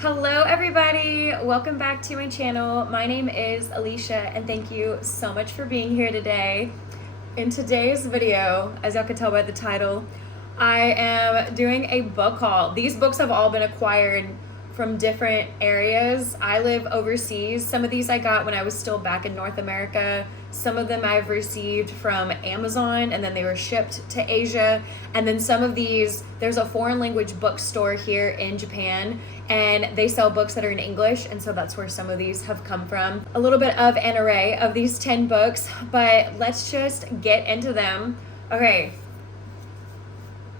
Hello everybody, welcome back to my channel. My name is Alicia and thank you so much for being here today. In today's video, as y'all can tell by the title, I am doing a book haul. These books have all been acquired from different areas. I live overseas. Some of these I got when I was still back in North America. Some of them I've received from Amazon and then they were shipped to Asia. And then some of these, there's a foreign language bookstore here in Japan and they sell books that are in English. And so that's where some of these have come from. A little bit of an array of these 10 books, but let's just get into them. Okay.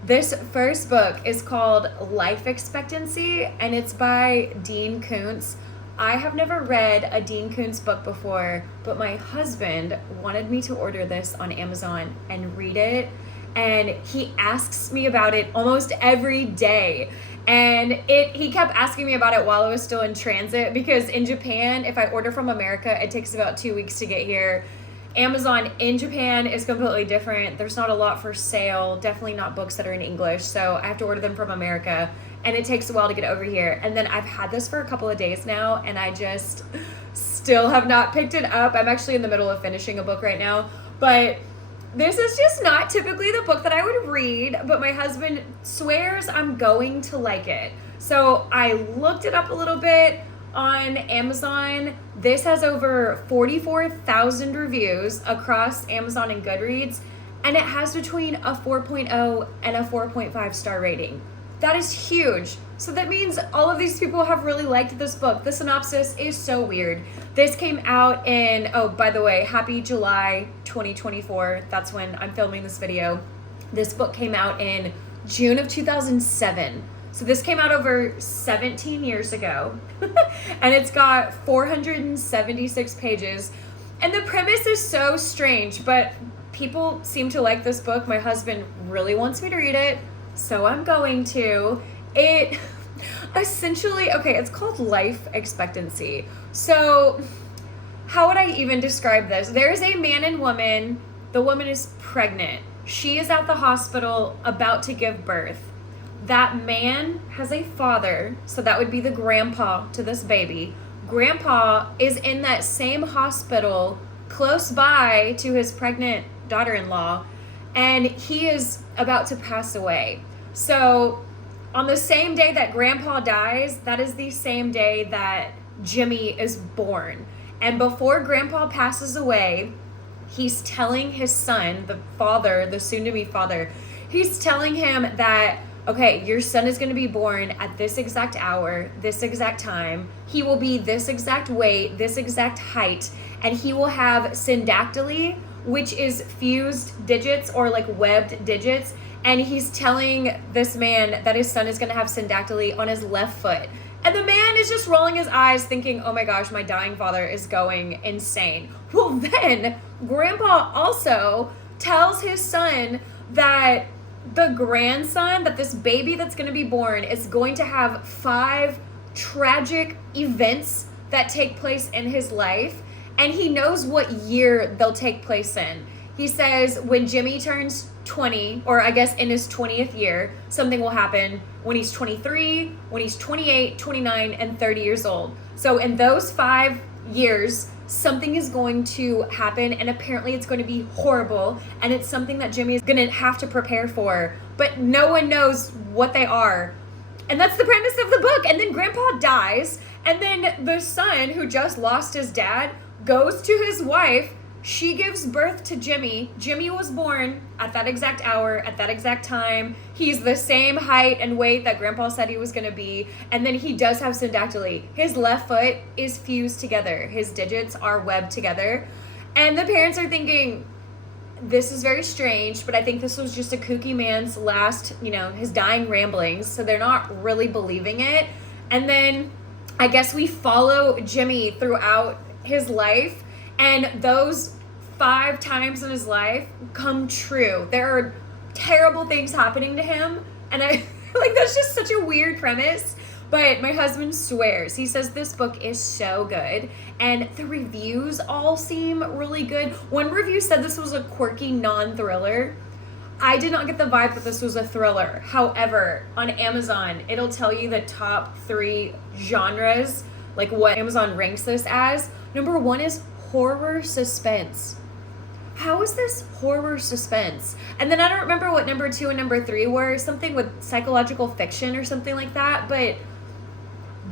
This first book is called Life Expectancy, and it's by Dean Koontz. I have never read a Dean Koontz book before, but my husband wanted me to order this on Amazon and read it, and he asks me about it almost every day. And he kept asking me about it while I was still in transit, because in Japan, if I order from America, it takes about 2 weeks to get here. Amazon in Japan is completely different. There's not a lot for sale, definitely not books that are in English, so I have to order them from America, and it takes a while to get over here. And then I've had this for a couple of days now, and I just still have not picked it up. I'm actually in the middle of finishing a book right now, but this is just not typically the book that I would read, but my husband swears I'm going to like it. So I looked it up a little bit on Amazon. This has over 44,000 reviews across Amazon and Goodreads, and it has between a 4.0 and a 4.5 star rating. That is huge. So that means all of these people have really liked this book. The synopsis is so weird. This came out in, oh, by the way, happy July 2024. That's when I'm filming this video. This book came out in June of 2007. So this came out over 17 years ago, and it's got 476 pages. And the premise is so strange, but people seem to like this book. My husband really wants me to read it, so I'm going to. It essentially, okay, it's called Life Expectancy. So how would I even describe this? There's a man and woman. The woman is pregnant. She is at the hospital about to give birth. That man has a father, so that would be the grandpa to this baby. Grandpa is in that same hospital close by to his pregnant daughter-in-law, and he is about to pass away. So on the same day that grandpa dies, that is the same day that Jimmy is born. And before grandpa passes away, he's telling his son, the father, the soon-to-be father, he's telling him that, okay, your son is going to be born at this exact hour, this exact time. He will be this exact weight, this exact height, and he will have syndactyly, which is fused digits or like webbed digits. And he's telling this man that his son is going to have syndactyly on his left foot. And the man is just rolling his eyes thinking, oh my gosh, my dying father is going insane. Well, then grandpa also tells his son that the grandson, that this baby that's going to be born is going to have 5 tragic events that take place in his life, and he knows what year they'll take place in. He says when Jimmy turns 20, or I guess in his 20th year, something will happen when he's 23, when he's 28, 29, and 30 years old. So in those 5 years, something is going to happen, and apparently it's going to be horrible, and it's something that Jimmy is going to have to prepare for, but no one knows what they are. And that's the premise of the book. And then grandpa dies, and then the son, who just lost his dad, goes to his wife. She gives birth to Jimmy. Jimmy was born at that exact hour, at that exact time. He's the same height and weight that grandpa said he was going to be. And then he does have syndactyly. His left foot is fused together. His digits are webbed together. And the parents are thinking, this is very strange, but I think this was just a kooky man's last, his dying ramblings. So they're not really believing it. And then I guess we follow Jimmy throughout his life. And those 5 times in his life come true. There are terrible things happening to him. And I like, that's just such a weird premise. But my husband swears. He says this book is so good. And the reviews all seem really good. One review said this was a quirky non-thriller. I did not get the vibe that this was a thriller. However, on Amazon, it'll tell you the top 3 genres, like what Amazon ranks this as. Number 1 is horror suspense. How is this horror suspense? And then I don't remember what number 2 and number 3 were, something with psychological fiction or something like that, but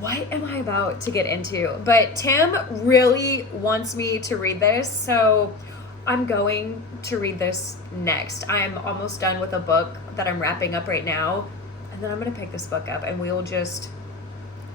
what am I about to get into? But Tim really wants me to read this, so I'm going to read this next. I'm almost done with a book that I'm wrapping up right now, and then I'm going to pick this book up and we will just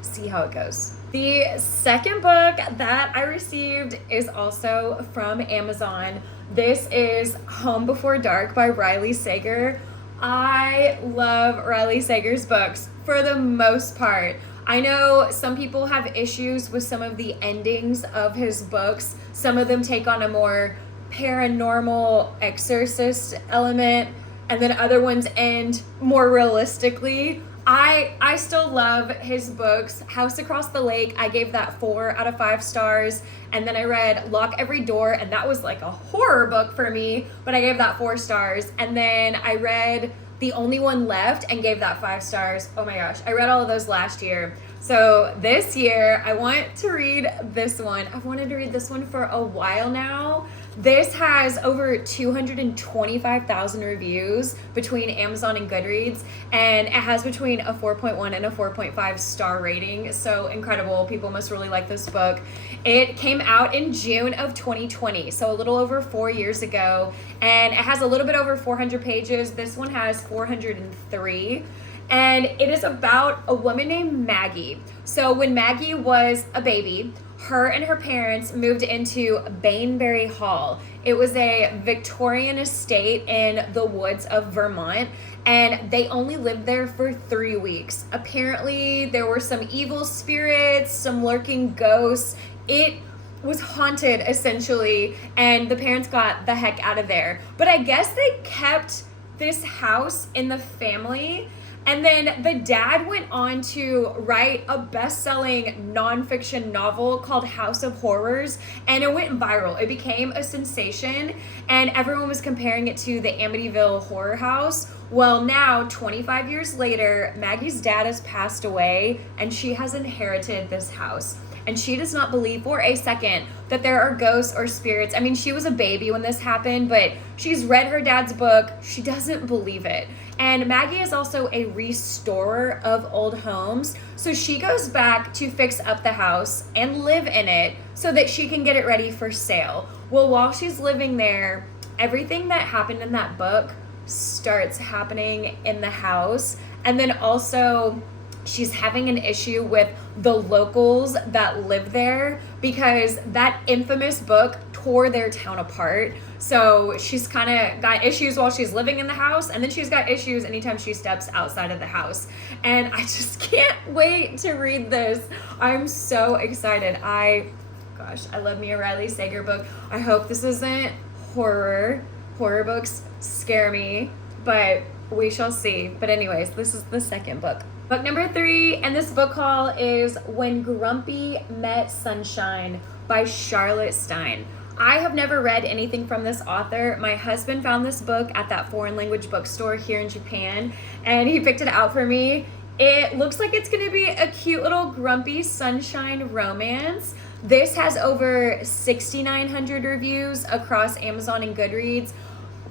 see how it goes. The second book that I received is also from Amazon. This is Home Before Dark by Riley Sager. I love Riley Sager's books for the most part. I know some people have issues with some of the endings of his books. Some of them take on a more paranormal exorcist element, and then other ones end more realistically. I still love his books. House Across the Lake, I gave that 4 out of 5 stars. And then I read Lock Every Door, and that was like a horror book for me, but I gave that 4 stars. And then I read The Only One Left and gave that 5 stars. Oh my gosh, I read all of those last year. So this year, I want to read this one. I've wanted to read this one for a while now. This has over 225,000 reviews between Amazon and Goodreads, and it has between a 4.1 and a 4.5 star rating. So incredible. People must really like this book. It came out in June of 2020, so a little over 4 years ago, and it has a little bit over 400 pages. This one has 403. And it is about a woman named Maggie. So when Maggie was a baby, her and her parents moved into Bainbury Hall. It was a Victorian estate in the woods of Vermont, and they only lived there for 3 weeks. Apparently, there were some evil spirits, some lurking ghosts. It was haunted, essentially, and the parents got the heck out of there. But I guess they kept this house in the family. And then the dad went on to write a best-selling nonfiction novel called House of Horrors, and it went viral. It became a sensation, and everyone was comparing it to the Amityville Horror House. Well, now, 25 years later, Maggie's dad has passed away, and she has inherited this house. And she does not believe for a second that there are ghosts or spirits. I mean, she was a baby when this happened, but she's read her dad's book. She doesn't believe it. And Maggie is also a restorer of old homes. So she goes back to fix up the house and live in it so that she can get it ready for sale. Well, while she's living there, everything that happened in that book starts happening in the house. And then also, she's having an issue with the locals that live there because that infamous book tore their town apart. So she's kind of got issues while she's living in the house, and then she's got issues anytime she steps outside of the house. And I just can't wait to read this. I'm so excited. I love me a Riley Sager book. I hope this isn't horror. Horror books scare me, but we shall see. But anyways, this is the second book. Book number 3, and this book haul is When Grumpy Met Sunshine by Charlotte Stein. I have never read anything from this author. My husband found this book at that foreign language bookstore here in Japan, and he picked it out for me. It looks like it's going to be a cute little grumpy sunshine romance. This has over 6,900 reviews across Amazon and Goodreads,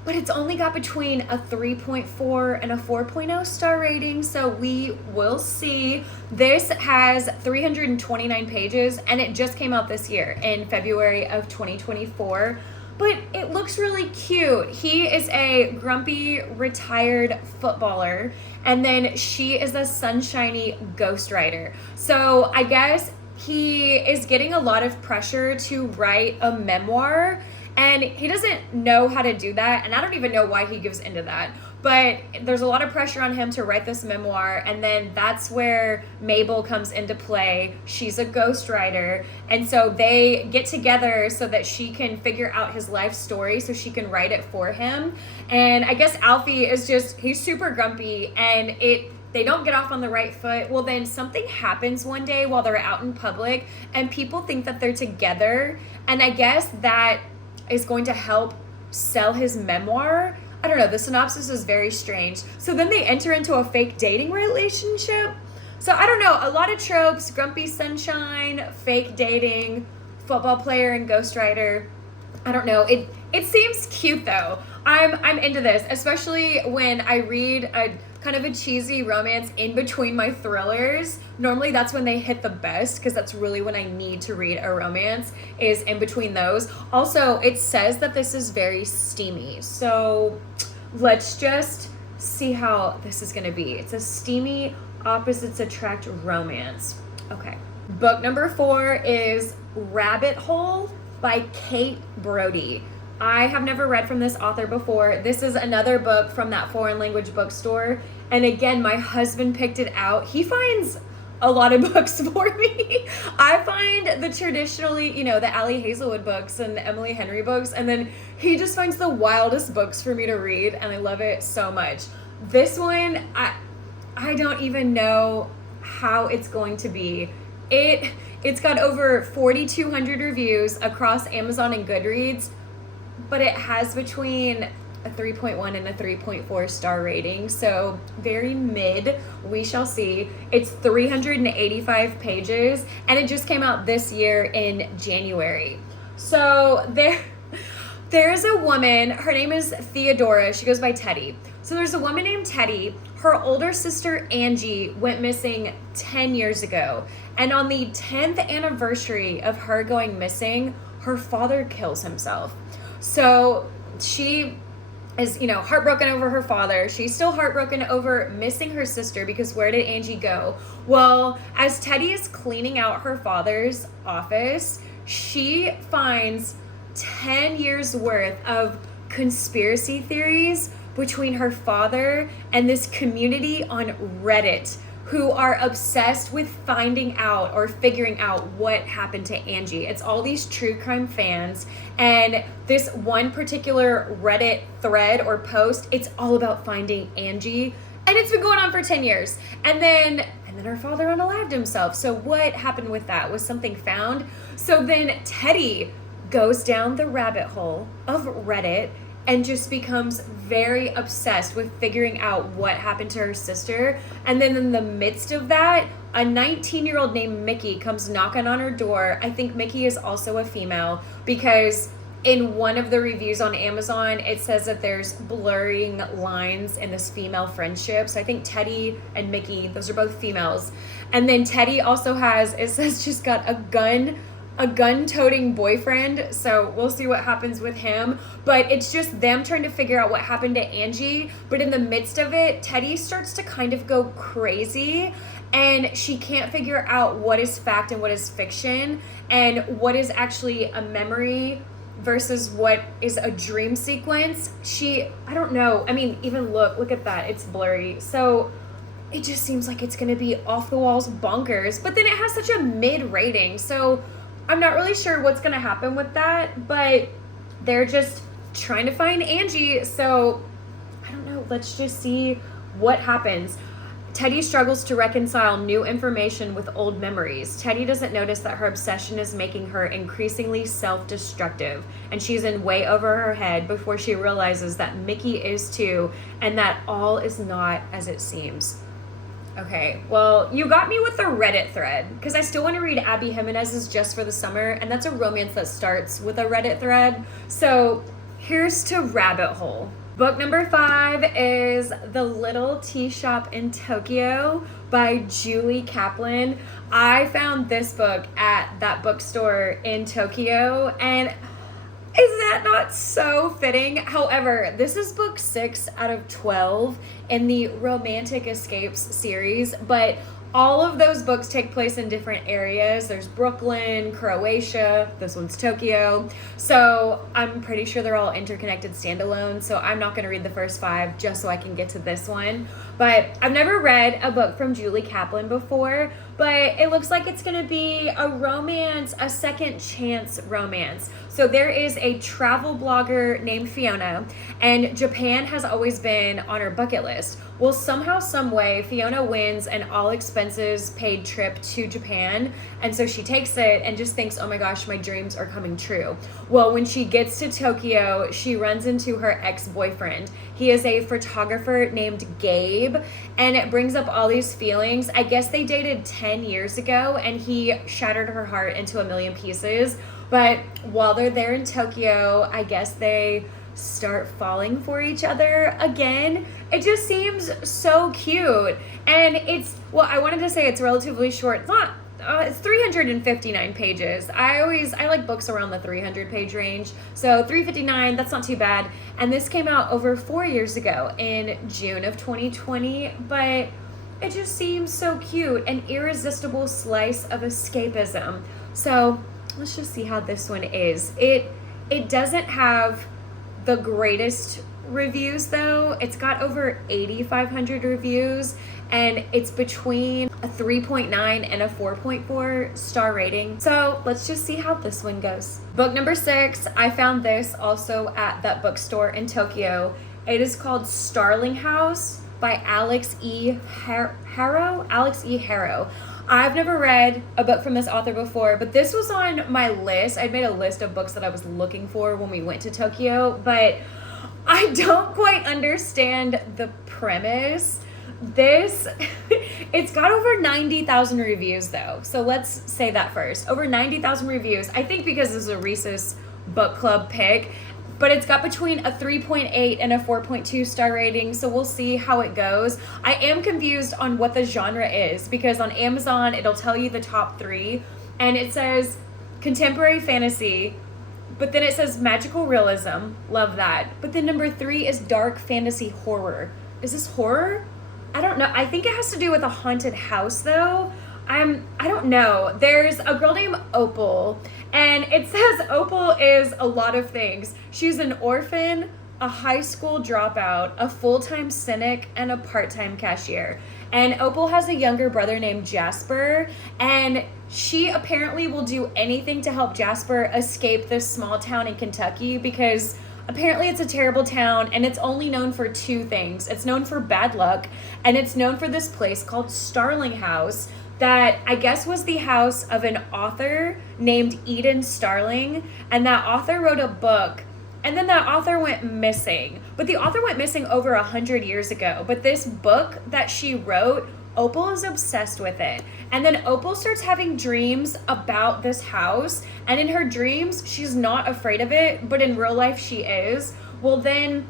but it's only got between a 3.4 and a 4.0 star rating, so we will see. This has 329 pages, and it just came out this year in February of 2024, but it looks really cute. He is a grumpy retired footballer, and then she is a sunshiny ghostwriter. So I guess he is getting a lot of pressure to write a memoir, and he doesn't know how to do that, and I don't even know why he gives into that. But there's a lot of pressure on him to write this memoir, and then that's where Mabel comes into play. She's a ghostwriter, and so they get together so that she can figure out his life story so she can write it for him. And I guess Alfie is he's super grumpy, and they don't get off on the right foot. Well, then something happens one day while they're out in public, and people think that they're together, and I guess that is going to help sell his memoir. I don't know, the synopsis is very strange. So then they enter into a fake dating relationship. So I don't know, a lot of tropes, grumpy sunshine, fake dating, football player and ghostwriter. I don't know. It seems cute though. I'm into this, especially when I read a kind of a cheesy romance in between my thrillers. Normally that's when they hit the best, because that's really when I need to read a romance, is in between those. Also, it says that this is very steamy. So let's just see how this is going to be. It's a steamy opposites attract romance. Okay. Book number 4 is Rabbit Hole by Kate Brody. I have never read from this author before. This is another book from that foreign language bookstore. And again, my husband picked it out. He finds a lot of books for me. I find the traditionally, the Ali Hazelwood books and the Emily Henry books, and then he just finds the wildest books for me to read, and I love it so much. This one, I don't even know how it's going to be. It's got over 4,200 reviews across Amazon and Goodreads, but it has between a 3.1 and a 3.4 star rating, so very mid. We shall see. It's 385 pages, and it just came out this year in January. So there's a woman, her name is Theodora, she goes by Teddy. So there's a woman named Teddy. Her older sister Angie went missing 10 years ago, and on the 10th anniversary of her going missing, her father kills himself. So she is, heartbroken over her father. She's still heartbroken over missing her sister, because where did Angie go? Well, as Teddy is cleaning out her father's office, she finds 10 years worth of conspiracy theories between her father and this community on Reddit who are obsessed with finding out or figuring out what happened to Angie. It's all these true crime fans, and this one particular Reddit thread or post, it's all about finding Angie, and it's been going on for 10 years. And then her father unalived himself. So what happened with that? Was something found? So then Teddy goes down the rabbit hole of Reddit and just becomes very obsessed with figuring out what happened to her sister. And then in the midst of that, a 19-year-old named Mickey comes knocking on her door. I think Mickey is also a female, because in one of the reviews on Amazon, it says that there's blurring lines in this female friendship. So I think Teddy and Mickey, those are both females. And then Teddy also has, it says, just got a gun-toting boyfriend, so we'll see what happens with him. But it's just them trying to figure out what happened to Angie. But in the midst of it, Teddy starts to kind of go crazy, and she can't figure out what is fact and what is fiction, and what is actually a memory versus what is a dream sequence. I don't know. I mean, even look at that. It's blurry. So it just seems like it's going to be off the walls bonkers. But then it has such a mid rating, so I'm not really sure what's going to happen with that, but they're just trying to find Angie. So I don't know. Let's just see what happens. Teddy struggles to reconcile new information with old memories. Teddy doesn't notice that her obsession is making her increasingly self-destructive, and she's in way over her head before she realizes that Mickey is too, and that all is not as it seems. Okay, well, you got me with the Reddit thread, because I still want to read Abby Jimenez's Just for the Summer, and that's a romance that starts with a Reddit thread. So here's to Rabbit Hole. Book number 5 is The Little Tea Shop in Tokyo by Julie Kaplan. I found this book at that bookstore in Tokyo, and is that not so fitting? However, this is book 6 out of 12 in the Romantic Escapes series, but all of those books take place in different areas. There's Brooklyn, Croatia, this one's Tokyo. So I'm pretty sure they're all interconnected standalone, so I'm not going to read the first 5 just so I can get to this one. But I've never read a book from Julie Kaplan before, but it looks like it's gonna be a romance, a second chance romance. So there is a travel blogger named Fiona, and Japan has always been on her bucket list. Well, somehow, some way, Fiona wins an all expenses paid trip to Japan, and so she takes it and just thinks, oh my gosh, my dreams are coming true. Well, when she gets to Tokyo, she runs into her ex-boyfriend. He is a photographer named Gabe, and it brings up all these feelings. I guess they dated 10 years ago, and he shattered her heart into a million pieces. But while they're there in Tokyo, I guess they start falling for each other again. It just seems so cute. And it's, well, I wanted to say it's relatively short. It's not, it's 359 pages. I like books around the 300 page range. So 359, that's not too bad. And this came out over 4 years ago in June of 2020. But it just seems so cute, an irresistible slice of escapism. So let's just see how this one is. It doesn't have the greatest reviews though. It's got over 8,500 reviews, and it's between a 3.9 and a 4.4 star rating. So let's just see how this one goes. Book number 6, I found this also at that bookstore in Tokyo. It is called Starling House by Alex E. Harrow. Alex E. Harrow. I've never read a book from this author before, but this was on my list. I'd made a list of books that I was looking for when we went to Tokyo, but I don't quite understand the premise. It's got over 90,000 reviews though. So let's say that first. Over 90,000 reviews. I think because this is a Reese's book club pick, but it's got between a 3.8 and a 4.2 star rating, so we'll see how it goes. I am confused on what the genre is, because on Amazon, it'll tell you the top 3, and it says contemporary fantasy, but then it says magical realism, love that. But then number 3 is dark fantasy horror. Is this horror? I don't know. I think it has to do with a haunted house, though. I don't know. There's a girl named Opal, and it says Opal is a lot of things. She's an orphan, a high school dropout, a full-time cynic, and a part-time cashier. And Opal has a younger brother named Jasper, and she apparently will do anything to help Jasper escape this small town in Kentucky, because apparently it's a terrible town, and it's only known for 2 things. It's known for bad luck, and it's known for this place called Starling House, that I guess was the house of an author named Eden Starling, and that author wrote a book, and then that author went missing. But the author went missing over 100 years ago. But this book that she wrote, Opal is obsessed with it. And then Opal starts having dreams about this house, and in her dreams, she's not afraid of it, but in real life she is. Well, then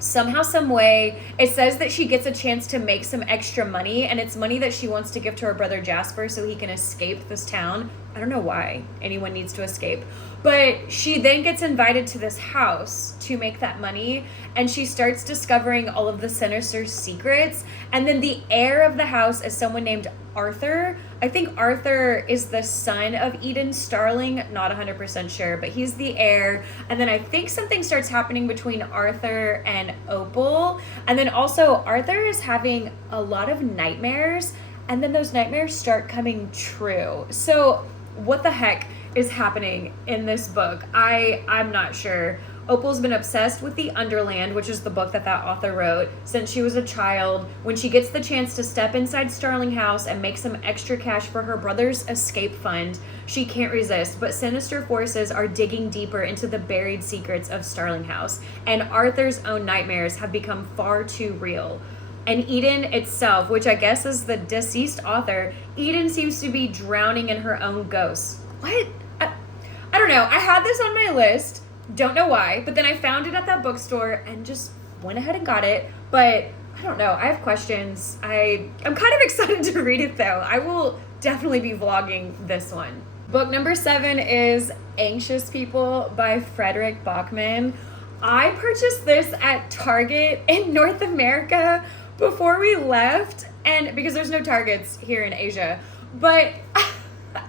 somehow, some way, it says that she gets a chance to make some extra money, and it's money that she wants to give to her brother Jasper so he can escape this town. I don't know why anyone needs to escape, but she then gets invited to this house to make that money, and she starts discovering all of the sinister secrets. And then the heir of the house is someone named Arthur. I think Arthur is the son of Eden Starling, not 100% sure, but he's the heir. And then I think something starts happening between Arthur and Opal. And then also Arthur is having a lot of nightmares, and then those nightmares start coming true. So what the heck is happening in this book? I'm not sure. Opal's been obsessed with The Underland, which is the book that author wrote, since she was a child. When she gets the chance to step inside Starling House and make some extra cash for her brother's escape fund, she can't resist, but sinister forces are digging deeper into the buried secrets of Starling House, and Arthur's own nightmares have become far too real. And Eden itself, which I guess is the deceased author, Eden seems to be drowning in her own ghosts. What? I don't know. I had this on my list. Don't know why, but then I found it at that bookstore and just went ahead and got it. But I don't know. I have questions. I'm kind of excited to read it though. I will definitely be vlogging this one. Book number 7 is Anxious People by Fredrik Backman. I purchased this at Target in North America before we left, and because there's no Targets here in Asia, but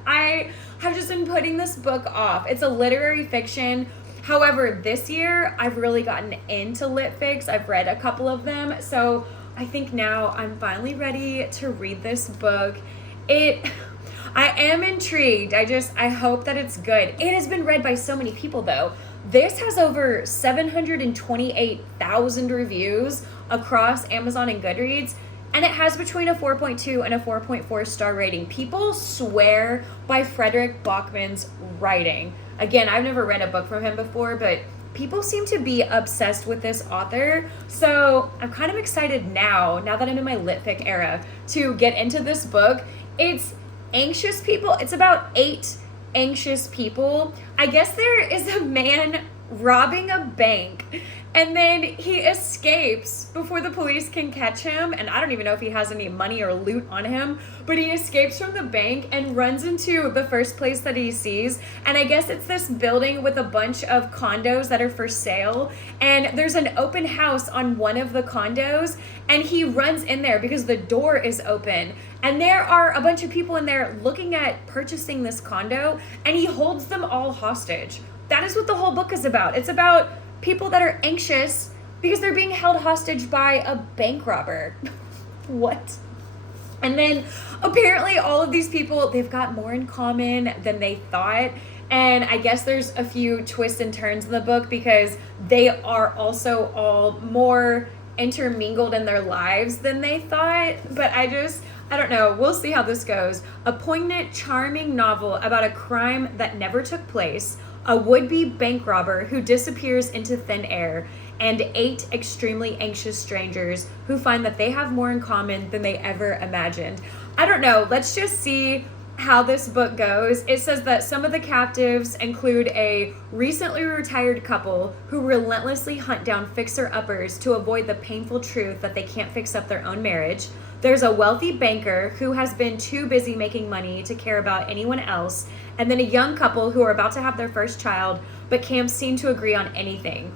I have just been putting this book off. It's a literary fiction. However, this year I've really gotten into lit fics. I've read a couple of them, so I think now I'm finally ready to read this book. it I am intrigued. I hope that it's good. It has been read by so many people though. This has over 728,000 reviews across Amazon and Goodreads, and it has between a 4.2 and a 4.4 star rating. People swear by Frederick Bachman's writing. Again, I've never read a book from him before, but people seem to be obsessed with this author. So I'm kind of excited now that I'm in my lit fic era, to get into this book. It's anxious people. It's about 8 anxious people. I guess there is a man robbing a bank, and then he escapes before the police can catch him. And I don't even know if he has any money or loot on him, but he escapes from the bank and runs into the first place that he sees. And I guess it's this building with a bunch of condos that are for sale. And there's an open house on one of the condos, and he runs in there because the door is open. And there are a bunch of people in there looking at purchasing this condo, and he holds them all hostage. That is what the whole book is about. It's about people that are anxious because they're being held hostage by a bank robber. What? And then apparently all of these people, they've got more in common than they thought. And I guess there's a few twists and turns in the book because they are also all more intermingled in their lives than they thought. But I don't know. We'll see how this goes. A poignant, charming novel about a crime that never took place, a would-be bank robber who disappears into thin air, and 8 extremely anxious strangers who find that they have more in common than they ever imagined. I don't know. Let's just see how this book goes. It says that some of the captives include a recently retired couple who relentlessly hunt down fixer-uppers to avoid the painful truth that they can't fix up their own marriage. There's a wealthy banker who has been too busy making money to care about anyone else, and then a young couple who are about to have their first child but can't seem to agree on anything.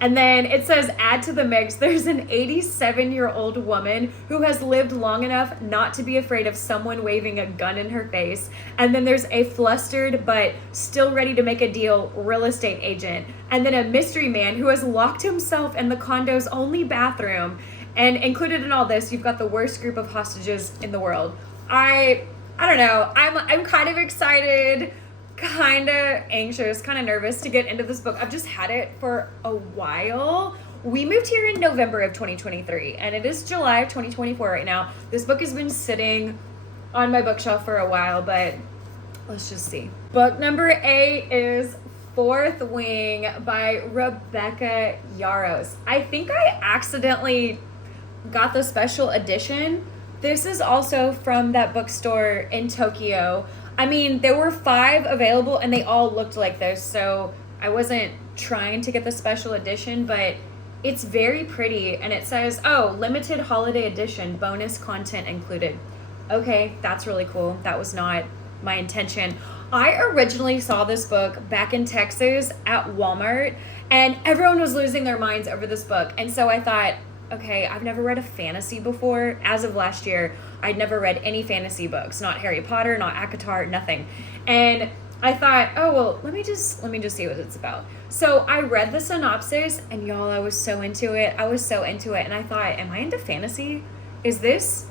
And then it says, add to the mix, there's an 87-year-old woman who has lived long enough not to be afraid of someone waving a gun in her face. And then there's a flustered but still ready to make a deal real estate agent. And then a mystery man who has locked himself in the condo's only bathroom. And included in all this, you've got the worst group of hostages in the world. I don't know. I'm kind of excited, kind of anxious, kind of nervous to get into this book. I've just had it for a while. We moved here in November of 2023, and it is July of 2024 right now. This book has been sitting on my bookshelf for a while, but let's just see. Book number 8 is Fourth Wing by Rebecca Yarros. I think I accidentally got the special edition. This is also from that bookstore in Tokyo. I mean, there were 5 available and they all looked like this, so I wasn't trying to get the special edition, but it's very pretty, and it says, oh, limited holiday edition, bonus content included. Okay, that's really cool. That was not my intention. I originally saw this book back in Texas at Walmart, and everyone was losing their minds over this book, and so I thought, okay, I've never read a fantasy before. As of last year, I'd never read any fantasy books, not Harry Potter, not ACOTAR, nothing. And I thought, oh, well, let me just see what it's about. So I read the synopsis, and y'all, I was so into it. And I thought, am I into fantasy? Is this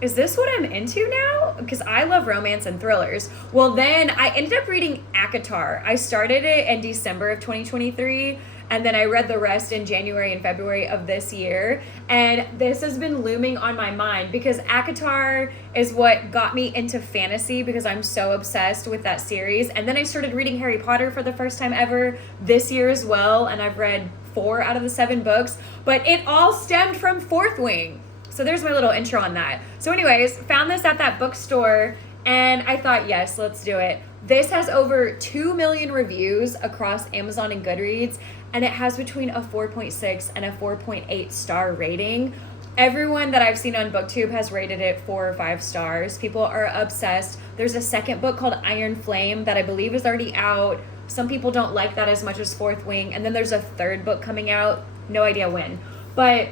what I'm into now? Because I love romance and thrillers. Well, then I ended up reading ACOTAR. I started it in December of 2023, and then I read the rest in January and February of this year. And this has been looming on my mind because ACOTAR is what got me into fantasy because I'm so obsessed with that series. And then I started reading Harry Potter for the first time ever this year as well. And I've read 4 out of the 7 books, but it all stemmed from Fourth Wing. So there's my little intro on that. So anyways, found this at that bookstore and I thought, yes, let's do it. This has over 2 million reviews across Amazon and Goodreads, and it has between a 4.6 and a 4.8 star rating. Everyone that I've seen on BookTube has rated it 4 or 5 stars. People are obsessed. There's a second book called Iron Flame that I believe is already out. Some people don't like that as much as Fourth Wing. And then there's a third book coming out. No idea when. But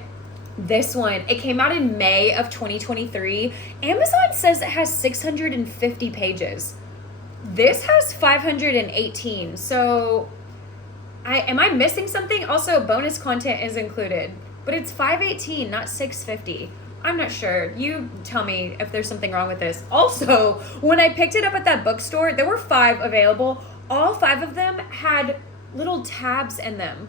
this one, it came out in May of 2023. Amazon says it has 650 pages. This has 518. So am I missing something? Also, bonus content is included, but it's 518, not 650. I'm not sure. You tell me if there's something wrong with this. Also, when I picked it up at that bookstore, there were 5 available. All 5 of them had little tabs in them.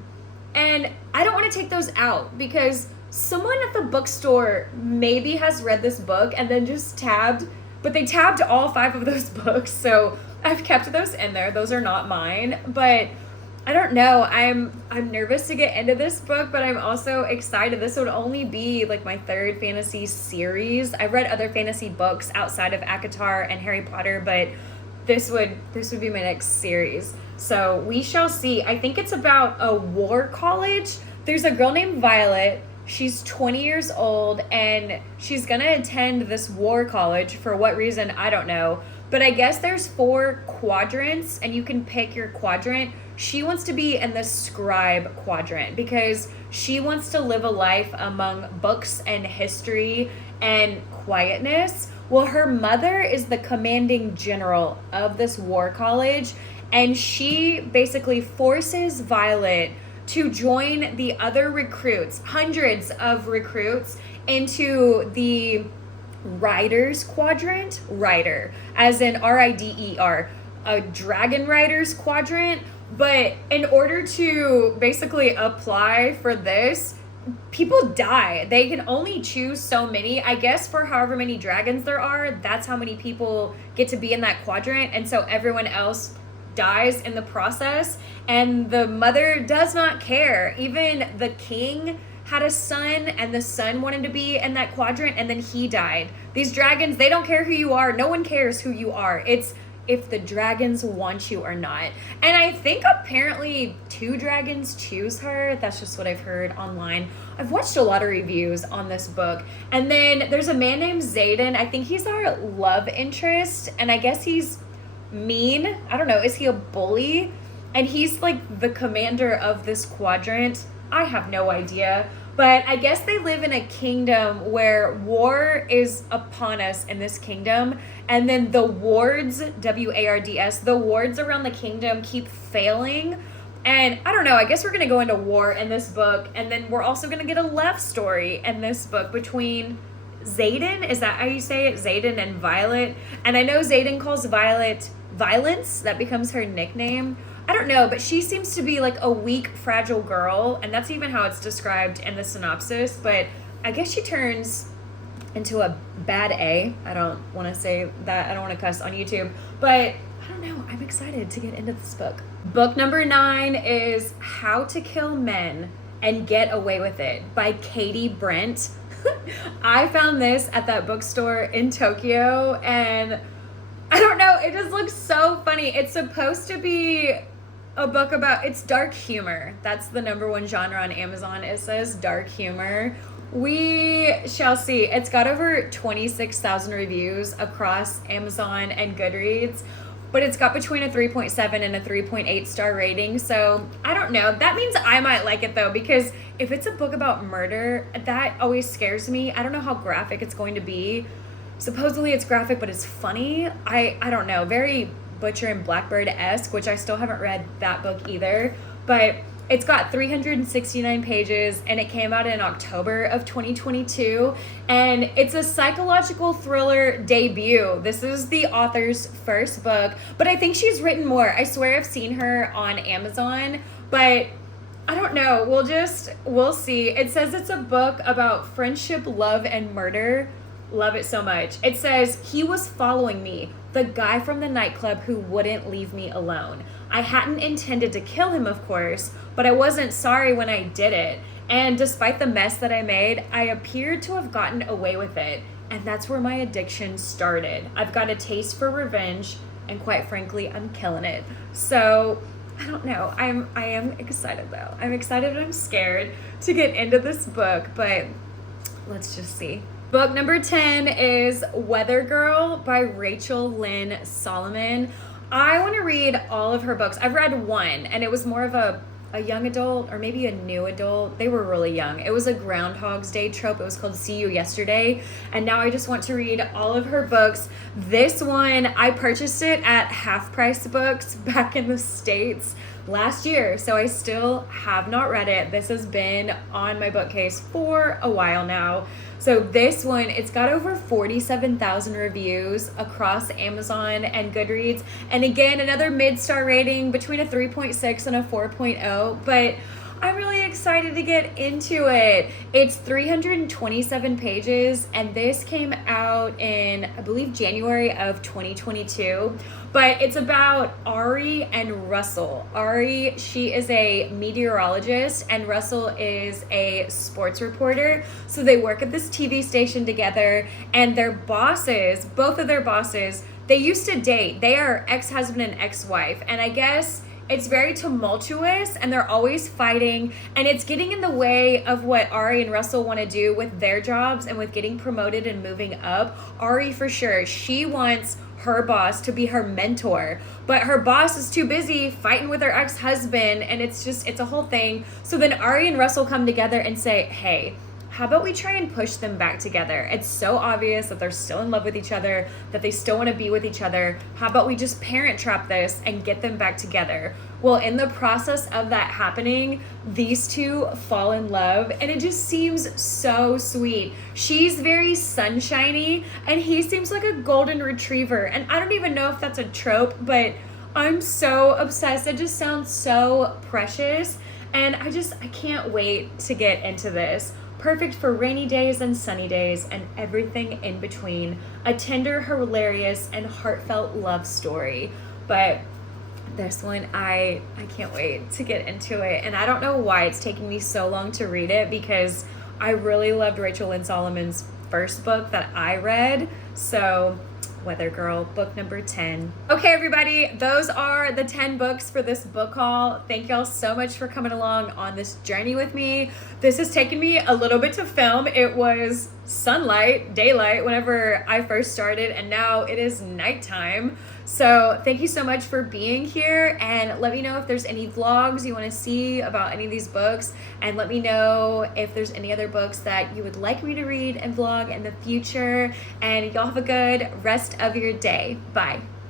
And I don't want to take those out because someone at the bookstore maybe has read this book and then just tabbed, but they tabbed all 5 of those books. So I've kept those in there. Those are not mine, but I don't know. I'm nervous to get into this book, but I'm also excited. This would only be like my 3rd fantasy series. I've read other fantasy books outside of ACOTAR and Harry Potter, but this would be my next series. So we shall see. I think it's about a war college. There's a girl named Violet. She's 20 years old and she's gonna attend this war college. For what reason, I don't know. But I guess there's 4 quadrants and you can pick your quadrant. She wants to be in the scribe quadrant because she wants to live a life among books and history and quietness. Well, her mother is the commanding general of this war college, and she basically forces Violet to join the other recruits, hundreds of recruits, into the Riders quadrant. Rider, as in R-I-D-E-R, a dragon riders quadrant. But in order to basically apply for this, people die. They can only choose so many. I guess for however many dragons there are, that's how many people get to be in that quadrant. And so everyone else dies in the process. And the mother does not care. Even the king had a son, and the son wanted to be in that quadrant, and then he died. These dragons, they don't care who you are. No one cares who you are. It's if the dragons want you or not. And I think apparently 2 dragons choose her. That's just what I've heard online. I've watched a lot of reviews on this book. And then there's a man named Xaden. I think he's our love interest, and I guess he's mean. I don't know, is he a bully? And he's like the commander of this quadrant. I have no idea. But I guess they live in a kingdom where war is upon us in this kingdom. And then the wards, W-A-R-D-S, the wards around the kingdom keep failing. And I don't know, I guess we're going to go into war in this book. And then we're also going to get a love story in this book between Xaden, is that how you say it? Xaden and Violet. And I know Xaden calls Violet Violence. That becomes her nickname. I don't know, but she seems to be like a weak, fragile girl, and that's even how it's described in the synopsis. But I guess she turns into a bad A. I don't want to say that. I don't want to cuss on YouTube. But I don't know. I'm excited to get into this book. Book number 9 is How to Kill Men and Get Away with It by Katie Brent. I found this at that bookstore in Tokyo, and I don't know, it just looks so funny. It's supposed to be a book about, it's dark humor. That's the #1 genre on Amazon. It says dark humor. We shall see. It's got over 26,000 reviews across Amazon and Goodreads, but it's got between a 3.7 and a 3.8 star rating. So I don't know. That means I might like it though, because if it's a book about murder, that always scares me. I don't know how graphic it's going to be. Supposedly it's graphic, but it's funny. I don't know. Very Butcher and Blackbird-esque, which I still haven't read that book either. But it's got 369 pages, and it came out in October of 2022. And it's a psychological thriller debut. This is the author's first book, but I think she's written more. I swear I've seen her on Amazon, but I don't know. We'll see. It says it's a book about friendship, love, and murder. Love it so much. It says, he was following me, the guy from the nightclub who wouldn't leave me alone. I hadn't intended to kill him, of course, but I wasn't sorry when I did it. And despite the mess that I made, I appeared to have gotten away with it. And that's where my addiction started. I've got a taste for revenge, and quite frankly, I'm killing it. So I don't know. I am excited though. I'm excited and I'm scared to get into this book, but let's just see. Book number 10 is Weather Girl by Rachel Lynn Solomon. I want to read all of her books. I've read one, and it was more of a young adult or maybe a new adult. They were really young. It was a Groundhog's Day trope. It was called See You Yesterday. And now I just want to read all of her books. This one, I purchased it at Half Price Books back in the States. last year, so I still have not read it. This has been on my bookcase for a while now. So this one, it's got over 47,000 reviews across Amazon and Goodreads. And again, another mid-star rating between a 3.6 and a 4.0, but I'm really excited to get into it. It's 327 pages, and this came out in, I believe, January of 2022. But it's about Ari and Russell. Ari, she is a meteorologist, and Russell is a sports reporter. So they work at this TV station together, and their bosses, both of their bosses, they used to date. They are ex-husband and ex-wife, and I guess it's very tumultuous and they're always fighting, and it's getting in the way of what Ari and Russell want to do with their jobs and with getting promoted and moving up. Ari, for sure, she wants her boss to be her mentor, but her boss is too busy fighting with her ex-husband, and it's a whole thing. So then Ari and Russell come together and say, hey, how about we try and push them back together? It's so obvious that they're still in love with each other, that they still want to be with each other. How about we just parent trap this and get them back together? Well, in the process of that happening, these two fall in love, and it just seems so sweet. She's very sunshiny, and he seems like a golden retriever. And I don't even know if that's a trope, but I'm so obsessed. It just sounds so precious, and I can't wait to get into this. Perfect for rainy days and sunny days and everything in between. A tender, hilarious, and heartfelt love story. But this one, I can't wait to get into it. And I don't know why it's taking me so long to read it, because I really loved Rachel Lynn Solomon's first book that I read. So Weather Girl, book number 10. Okay, everybody, those are the 10 books for this book haul. Thank y'all so much for coming along on this journey with me. This has taken me a little bit to film. It was daylight whenever I first started, and now it is nighttime. So thank you so much for being here, and let me know if there's any vlogs you want to see about any of these books, and let me know if there's any other books that you would like me to read and vlog in the future. And y'all have a good rest of your day. Bye.